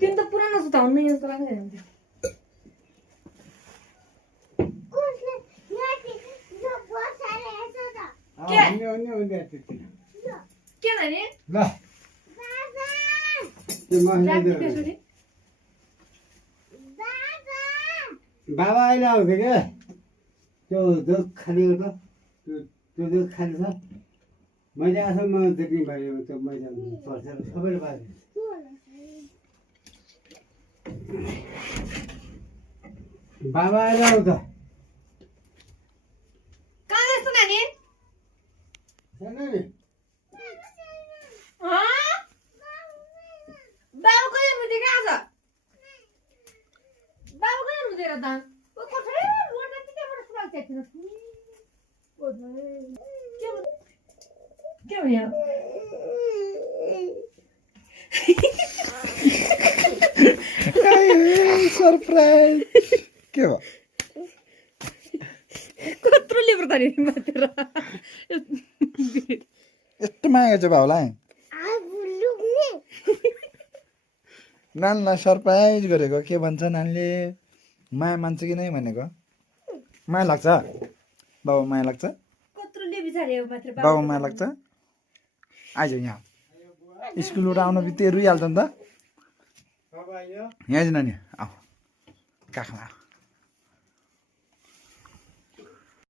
तिमी त पुरानो जुत्ता हुनु यस्तो लाग्दैन के नानी बाबा अहिले आउँथ्यो क्या त्यो दुध खाने त्यो दुध खाने छ मैले आजसम्म देख्ने भयो त्यो मैले पर्छ सबैले बाजे बाबा अहिले आउँछ कहाँ जान्छ नानी बाबु कहिले बुझे कहाँ छ बाबु कहिले बुझेर त के भयो सरप्राइज के भयो कत्रो लिएर त नि मात्र यस्तो मागेको छ भाउलाई नानीलाई सरप्राइज गरेको के भन्छ नानीले माया मान्छ कि नै भनेको माया लाग्छ बाबु माया लाग्छ कत्रो ले बिचारे मात्र बाबु माया लाग्छ आइज यहाँ स्कुलबाट आउनु बित्तिकै रुइहाल्छ नि त यहाँ नानी आऊ काखमा